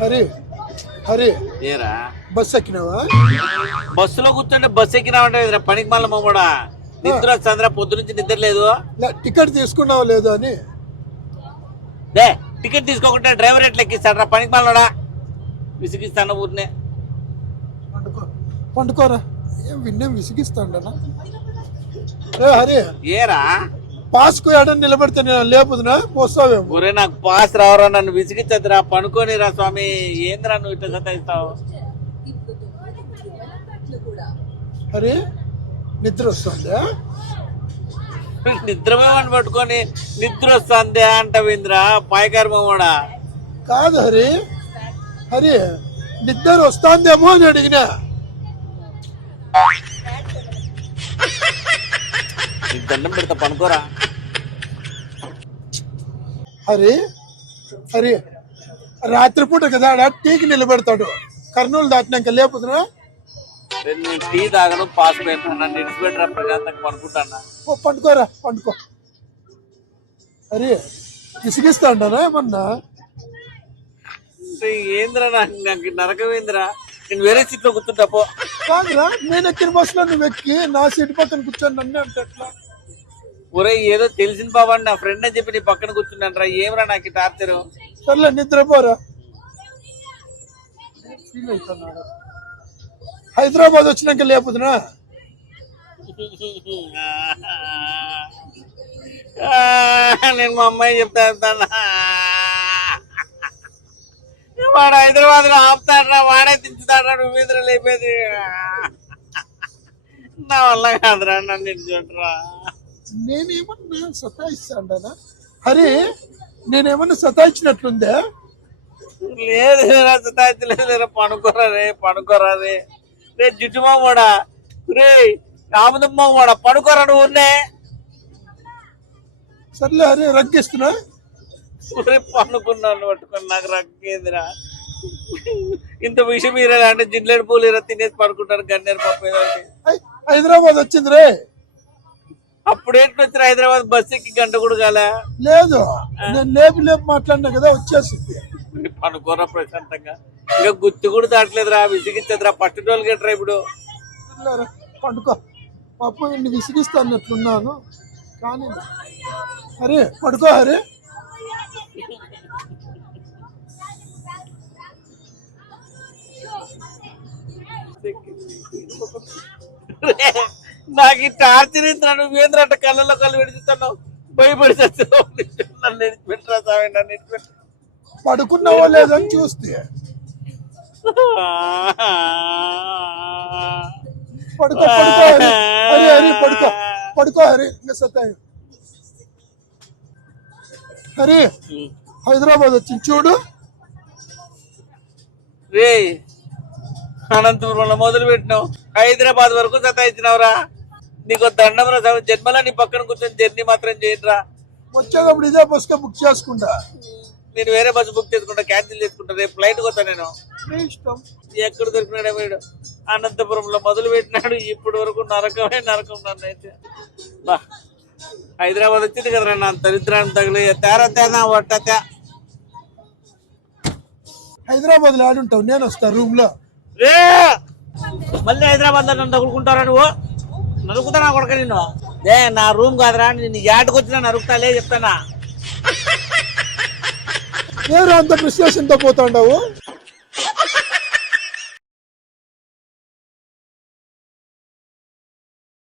హరి హరి ఏరా? బస్ ఎక్కినావా? బస్సులో కూర్చుంటే బస్సు ఎక్కినామంటే ఎదురా పనికి మళ్ళీ మొమ్మడా? నిద్ర వస్తుందిరా పొద్దు నుంచి నిద్ర లేదు. టికెట్ తీసుకున్నావా లేదా అని. డే టికెట్ తీసుకోకుండా డ్రైవర్ ఎట్లా ఎక్కిస్తాడరా? పనికి మళ్ళడా? విసిగిస్తాను ఊరినే. పండుకో పండుకోరా. ఏం విన్నేం విసిగిస్తాడనా? ఏ హరి. ఏరా? పాస్కు ఏడని నిలబెడితే నేను లేపుదునా? వస్తావేమో ఒరే నాకు పాస్ రావరా నన్ను విసిగించద్దురా పనుకొని రా స్వామి. ఏందిరా నువ్వు ఇట్లా సతాయిస్తావు? హరి నిద్ర వస్తుందా? నిద్రమేమని పట్టుకొని నిద్ర వస్తుంది అంటవింద్రా పాయకారు మొమ్మడా కాదు హరి. హరి నిద్ర వస్తాందేమో అని అడిగినా. దండం పెడతా పనుకోరా. హరి హరి రాత్రిపూట కదా ఆడ టీకి నిలబెడతాడు. కర్నూలు దాటినాక లేపుదునా రేపు నేను టీ తాగను పాస్ పెట్టాను నన్ను ఇడిచిపెట్టరా ప్రశాంతంగా పనుకుంటానా ఓ పండుకోరా పండుకో. హరి విసిగిస్తాడనా ఏమన్నా? అంటే ఏంద్రా నాకు నాకు నరకమేంద్రా నేను వేరే సీట్లో కూర్చుంటా పో. కాదురా నేను ఎక్కిన బస్సులో నువ్వు ఎక్కి నా సీట్ పక్కన కూర్చొని నన్ను అంటే ఎట్లా? ఒరే ఏదో తెలిసిన బాబా నా ఫ్రెండ్ అని చెప్పి నీ పక్కన కూర్చున్నాను రా. ఏమరా నాకు టార్చరు సర్లే నిద్రపోరా హైదరాబాద్ వచ్చినాక లేపుదునా ఆ, నేను మా అమ్మాయి చెప్తా చెప్తానా? వాడు హైదరాబాద్లో ఆపుతాడ్రా వాడే దించుతాడ్రా నువ్వు మీద లేపేది. నా వల్ల కాదురా నన్ను చూడరా. నేనేమన్నా సతాయిస్తాడనా? హరి నేనేమన్నా సతాయించినట్లుందే లేదు సతాయించలేదు పనుకోరా రే పనుకోరా రే. రే జుట్టుమా కూడా రే ఆముదమ్మ కూడా పనుకోరా నువ్వు ఊరినే. సర్లే హరి రగ్గిస్తున్నా. పనుకున్నాను పట్టుకొని నాకు రక్కేదిరా ఇంత విషయం మీరే అంటే జిల్లేడు పూలు ఇలా తినేసి పడుకుంటారు గన్నేరు పప్పు హైదరాబాద్ వచ్చింది రే. అప్పుడేంటి వచ్చిన హైదరాబాద్ బస్ ఎక్కి గంట కూడా కాలే లేదు. నేను లేపి లేపి మాట్లాడినా కదా వచ్చేసింది. పనుకోరా ప్రశాంతంగా. ఇక గుర్తు కూడా దాటలేదురా విసిగించదురా పట్టుటోళ్ళు గట్రా ఇప్పుడు. పండుకో. పాపం నిన్ను విసిగిస్తా అన్నట్లున్నాను. కానీ హరి పడుకో హరి. నాకు ఈ టార్చర్ ఇంత నువ్వేంద్ర అంటే కళ్ళలో కళ్ళు విడిచిస్తున్నావు భయపడి నన్ను నన్ను పడుకున్నావో లేదని చూస్తే. పడుకో పడుకో హరి. హరి హరి పడుకో. పడుకో హరి. ఇంకా సతాయి హరి హైదరాబాద్ వచ్చింది. చూడు. రే అనంతపురంలో మొదలు పెట్టినావు హైదరాబాద్ వరకు సతాయించినావురా నీకు దండం రా స్వామి. జన్మలో నీ పక్కన కూర్చొని జర్నీ మాత్రం చేయరా వచ్చేటప్పుడు ఇదే బస్కే బుక్ చేసుకుంటా. నేను వేరే బస్సు బుక్ చేసుకుంటా క్యాన్సిల్ చేసుకుంటా. రేపు ఫ్లైట్ పోతా నేను. ఇష్టం. ఎక్కడ దొరికినాడే వీడు? అనంతపురంలో మొదలు పెట్టినాడు. ఇప్పటి వరకు నరకమే నరకం నన్ను అయితే. బా. హైదరాబాద్ వచ్చింది కదరా నా దరిద్రాన్ని తగిలి. తేరా తేనా వట్ట తే. హైదరాబాద్లో ఆడుంటావు. నేను వస్తా రూమ్లో రే! మళ్ళీ హైదరాబాద్లో నన్ను తగులుకుంటారా నువ్వు? నరుకుతా నా కొడక నిన్ను? ఏ నా రూమ్ కాదురా నిన్ను యాటకు వచ్చినా నరుకుతాలే చెప్తానా? నేను అంత ప్రిస్టేషన్తో పోతాండావు?